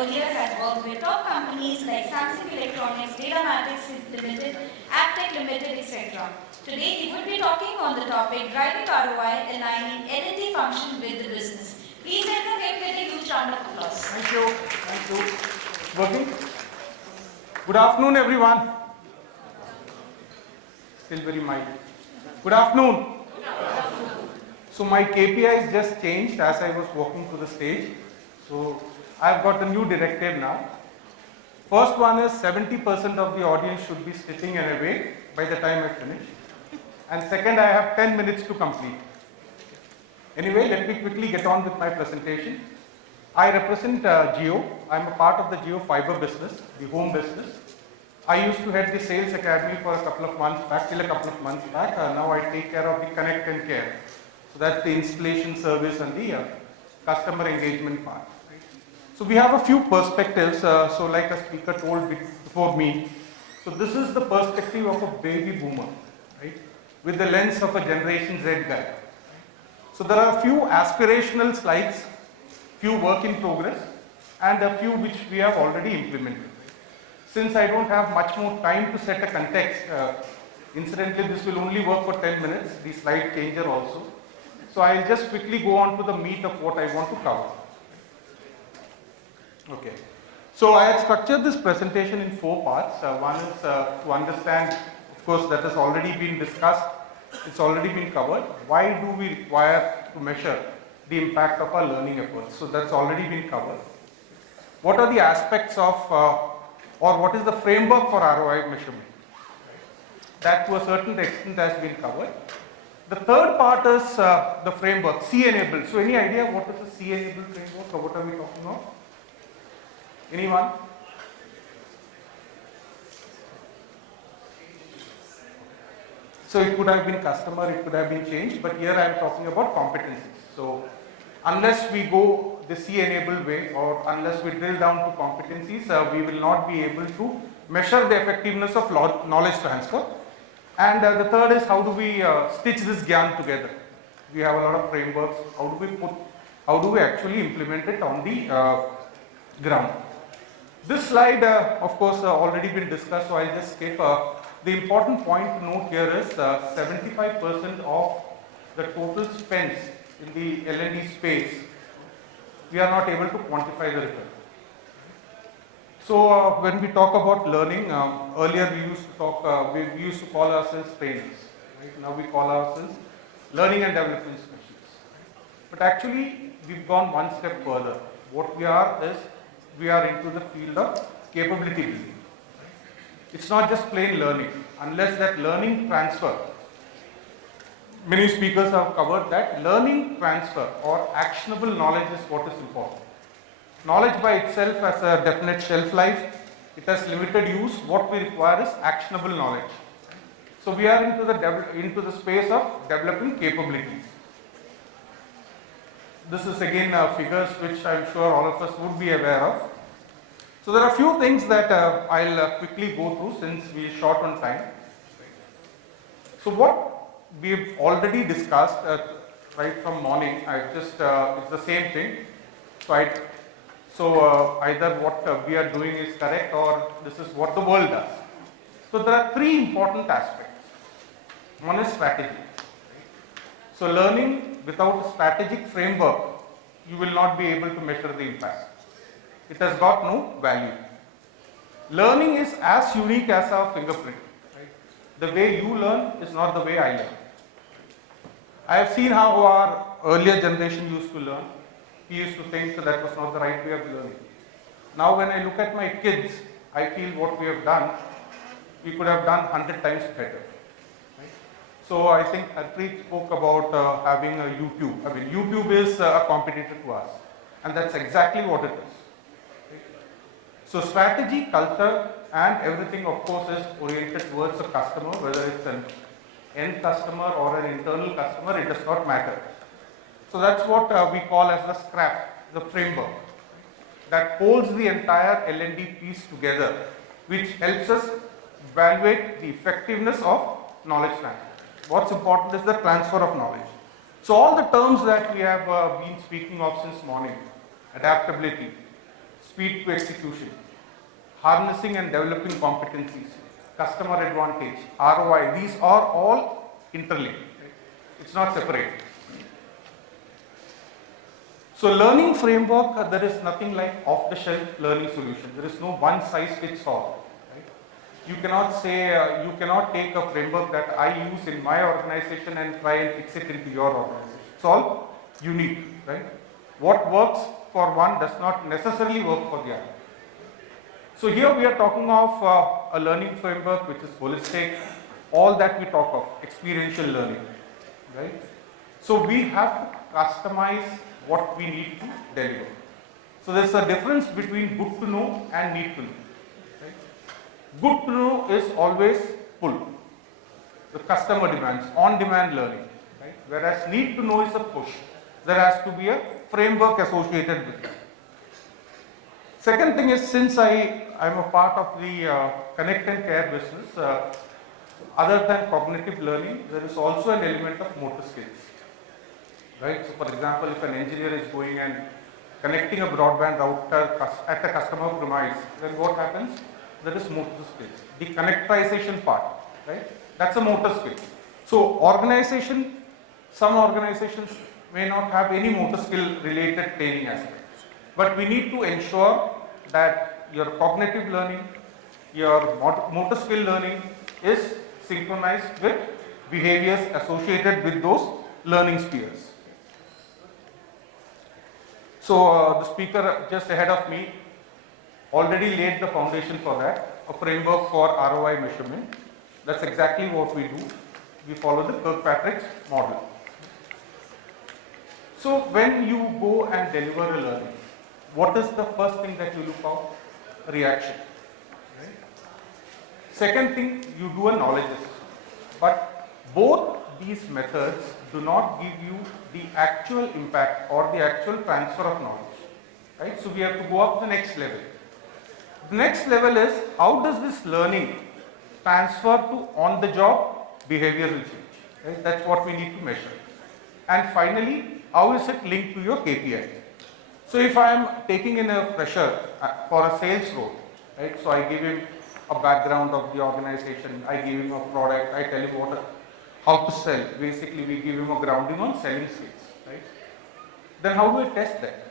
earlier had worked with top companies like Samsung Electronics, Datamatics Limited, Aptech Limited, etc. Today he would be talking on the topic driving ROI, aligning L&D function with the business. Please welcome him with a huge round of applause. Thank you. Thank you. Working? Good afternoon, everyone. Still very mild. Good afternoon. So my KPIs just changed as I was walking to the stage. So I've got a new directive now. First one is 70% of the audience should be sitting and awake by the time I finish. And second, I have 10 minutes to complete. Anyway, let me quickly get on with my presentation. I represent Jio. I'm a part of the Jio fiber business, the home business. I used to head the sales academy for a couple of months back, now I take care of the connect and care. So that's the installation service and the customer engagement part. So we have a few perspectives. So like a speaker told before me, so this is the perspective of a baby boomer, right? With the lens of a Generation Z guy. So there are a few aspirational slides, few work in progress, and a few which we have already implemented. Since I don't have much more time to set a context, incidentally this will only work for 10 minutes, the slide changer also. So I'll just quickly go on to the meat of what I want to cover. Okay. So I had structured this presentation in 4 parts. One is to understand, of course, that has already been discussed. It's already been covered. Why do we require to measure the impact of our learning efforts? So that's already been covered. What are the aspects of, or what is the framework for ROI measurement? That to a certain extent has been covered. The third part is the framework, C-enabled. So any idea what is the C-enabled framework or what are we talking of? Anyone? So it could have been customer, it could have been changed, but here I am talking about competencies. So unless we go the C-enabled way or unless we drill down to competencies, we will not be able to measure the effectiveness of knowledge transfer. And the third is how do we stitch this gyan together? We have a lot of frameworks. How do we actually implement it on the ground? This slide, of course, already been discussed, so I'll just skip. The important point to note here is 75% of the total spends in the L&D space, we are not able to quantify the return. So when we talk about learning, earlier we used to talk, we used to call ourselves trainers. Right? Now we call ourselves learning and development specialists. But actually, we've gone one step further. What we are is, we are into the field of capability building. It's not just plain learning, unless that learning transfer. Many speakers have covered that learning transfer or actionable knowledge is what is important. Knowledge by itself has a definite shelf life. It has limited use. What we require is actionable knowledge. So we are into the space of developing capabilities. This is again figures which I'm sure all of us would be aware of. So there are a few things that I'll quickly go through since we're short on time. So what we've already discussed right from morning, it's the same thing. So either what we are doing is correct or this is what the world does. So there are 3 important aspects. One is strategy. So learning without a strategic framework, you will not be able to measure the impact. It has got no value. Learning is as unique as our fingerprint. Right? The way you learn is not the way I learn. I have seen how our earlier generation used to learn. We used to think that was not the right way of learning. Now when I look at my kids, I feel what we have done, we could have done 100 times better. Right? So I think Harpreet spoke about having a YouTube. I mean, YouTube is a competitor to us. And that's exactly what it is. So strategy, culture, and everything, of course, is oriented towards a customer, whether it's an end customer or an internal customer, it does not matter. So that's what we call as the scrap, the framework, that holds the entire L&D piece together, which helps us evaluate the effectiveness of knowledge transfer. What's important is the transfer of knowledge. So all the terms that we have been speaking of since morning, adaptability, speed to execution, harnessing and developing competencies, customer advantage, ROI, these are all interlinked. Right? It's not separate. So learning framework, there is nothing like off-the-shelf learning solution. There is no one size fits all. Right? You cannot say, you cannot take a framework that I use in my organization and try and fix it into your organization. It's all unique, right? What works for one does not necessarily work for the other. So here we are talking of a learning framework which is holistic, all that we talk of, experiential learning, right? So we have to customize what we need to deliver. So there's a difference between good to know and need to know. Right? Good to know is always pull. The customer demands, on-demand learning. Right? Whereas need to know is a push. There has to be a framework associated with it. Second thing is, since I'm a part of the Connect and Care business, other than cognitive learning, there is also an element of motor skills. Right? So for example, if an engineer is going and connecting a broadband router at a customer premise, then what happens? There is motor skills. The connectorization part, right? That's a motor skill. So some organizations may not have any motor skill related training aspects. But we need to ensure that your cognitive learning, your motor skill learning is synchronized with behaviors associated with those learning spheres. So the speaker just ahead of me already laid the foundation for that, a framework for ROI measurement. That's exactly what we do. We follow the Kirkpatrick's model. So when you go and deliver a learning, what is the first thing that you look for? Reaction. Right? Second thing, you do a knowledge assessment. But both these methods do not give you the actual impact or the actual transfer of knowledge. Right? So we have to go up the next level. The next level is, how does this learning transfer to on-the-job behavioral change? Right? That's what we need to measure. And finally, how is it linked to your KPI? So if I am taking in a fresher for a sales role, right? So I give him a background of the organization, I give him a product, I tell him how to sell. Basically, we give him a grounding on selling skills, right? Then how do I test that?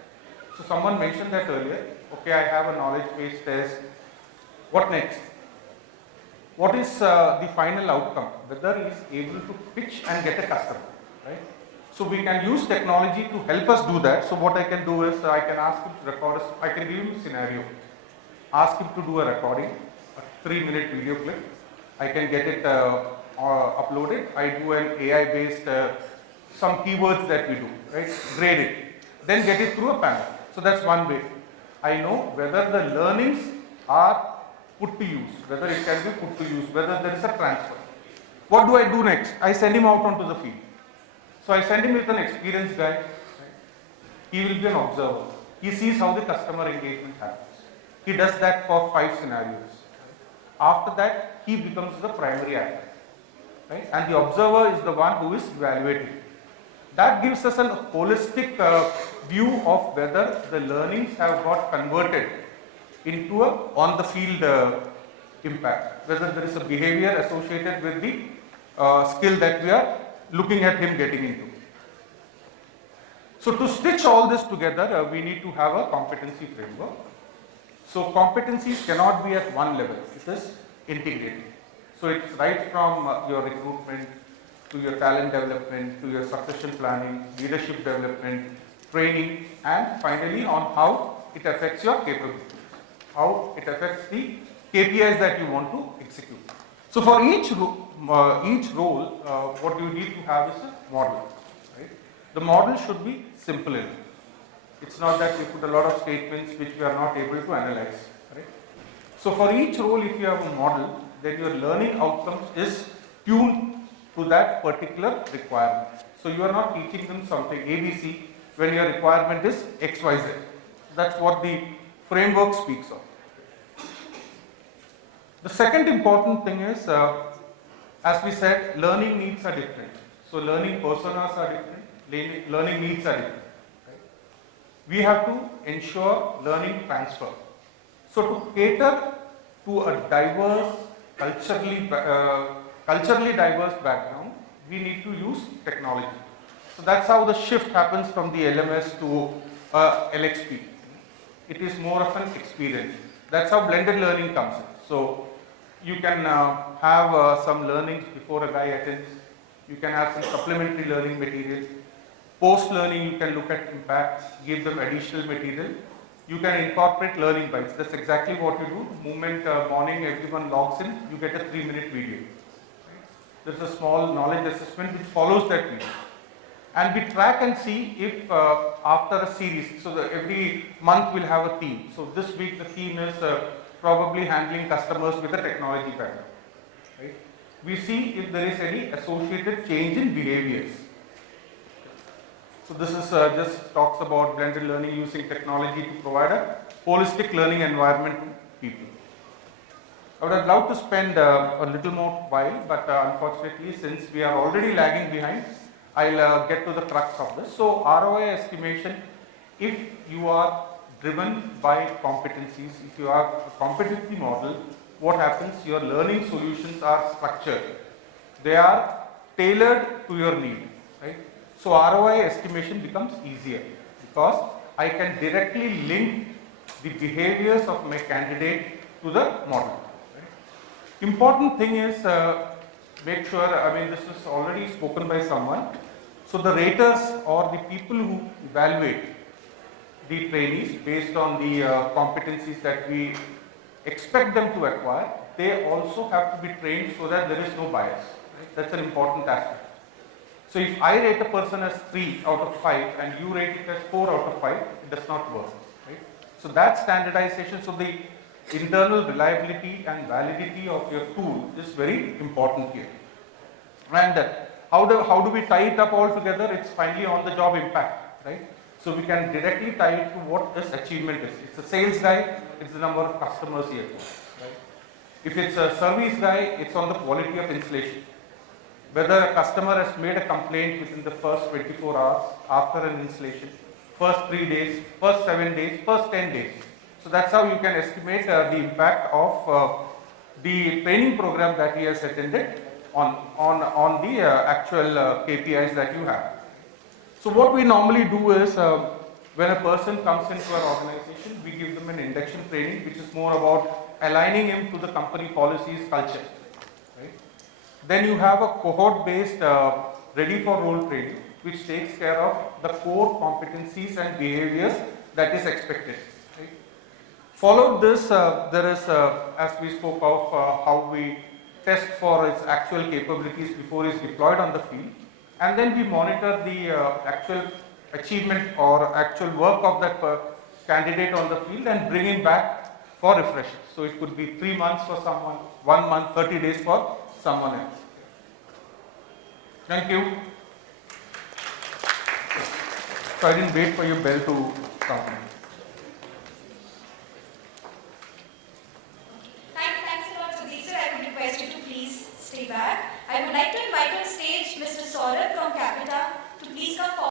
So someone mentioned that earlier. Okay, I have a knowledge-based test. What next? What is the final outcome? Whether he is able to pitch and get a customer, right? So we can use technology to help us do that. So what I can do is I can ask him to record, I can give him a scenario, ask him to do a recording, a 3-minute video clip. I can get it uploaded. I do an AI-based, some keywords that we do, right? Grade it. Then get it through a panel. So that's one way. I know whether the learnings are put to use, whether it can be put to use, whether there is a transfer. What do I do next? I send him out onto the field. So I send him with an experienced guy. Right? He will be an observer. He sees how the customer engagement happens. He does that for 5 scenarios. After that, he becomes the primary actor. Right? And the observer is the one who is evaluating. That gives us a holistic view of whether the learnings have got converted into a on-the-field impact, whether there is a behavior associated with the skill that we are looking at him getting into. So to stitch all this together, we need to have a competency framework. So competencies cannot be at one level, it is integrated. So it's right from your recruitment, to your talent development, to your succession planning, leadership development, training, and finally on how it affects your capabilities, how it affects the KPIs that you want to execute. So for each role, what you need to have is a model. Right? The model should be simple enough. It's not that you put a lot of statements which we are not able to analyze. Right? So for each role, if you have a model, then your learning outcomes is tuned to that particular requirement. So you are not teaching them something ABC when your requirement is XYZ. That's what the framework speaks of. The second important thing is, as we said, learning needs are different. So learning personas are different, learning needs are different. Right? We have to ensure learning transfer. So to cater to a diverse, culturally diverse background, we need to use technology. So that's how the shift happens from the LMS to LXP. It is more of an experience. That's how blended learning comes in. So you can have some learnings before a guy attends. You can have some supplementary learning material. Post learning, you can look at impact, give them additional material. You can incorporate learning bites. That's exactly what you do. The moment morning everyone logs in, you get a 3-minute video. There's a small knowledge assessment which follows that video. And we track and see if after a series, so every month we'll have a theme. So this week the theme is probably handling customers with a technology background. Right? We see if there is any associated change in behaviors. So this is just talks about blended learning using technology to provide a holistic learning environment to people. I would have loved to spend a little more while, but unfortunately, since we are already lagging behind, I'll get to the crux of this. So ROI estimation, if you are driven by competencies, if you have a competency model, what happens? Your learning solutions are structured. They are tailored to your need, right? So ROI estimation becomes easier because I can directly link the behaviors of my candidate to the model. Right? Important thing is make sure, this is already spoken by someone. So the raters or the people who evaluate the trainees based on the competencies that we expect them to acquire, they also have to be trained so that there is no bias. Right? That's an important aspect. So if I rate a person as 3 out of 5 and you rate it as 4 out of 5, it does not work. Right? So that standardization, so the internal reliability and validity of your tool is very important here. And how do we tie it up all together? It's finally on the job impact, right? So we can directly tie it to what this achievement is. It's a sales guy, it's the number of customers here. Right? If it's a service guy, it's on the quality of installation. Whether a customer has made a complaint within the first 24 hours after an installation, first 3 days, first 7 days, first 10 days. So that's how you can estimate the impact of the training program that he has attended on the actual KPIs that you have. So what we normally do is when a person comes into our organization, we give them an induction training which is more about aligning him to the company policies, culture. Right? Then you have a cohort based ready for role training which takes care of the core competencies and behaviors that is expected. Right? Followed this, there is, as we spoke of, how we test for its actual capabilities before it's deployed on the field, and then we monitor the actual achievement or actual work of that candidate on the field and bring him back for refreshers. So it could be 3 months for someone, 1 month, 30 days for someone else. Thank you. So I didn't wait for your bell to come. Thanks a lot, Sudhir sir. I would request you to please stay back. I would like to invite on stage Mr. Saurabh from Capita to please come forward.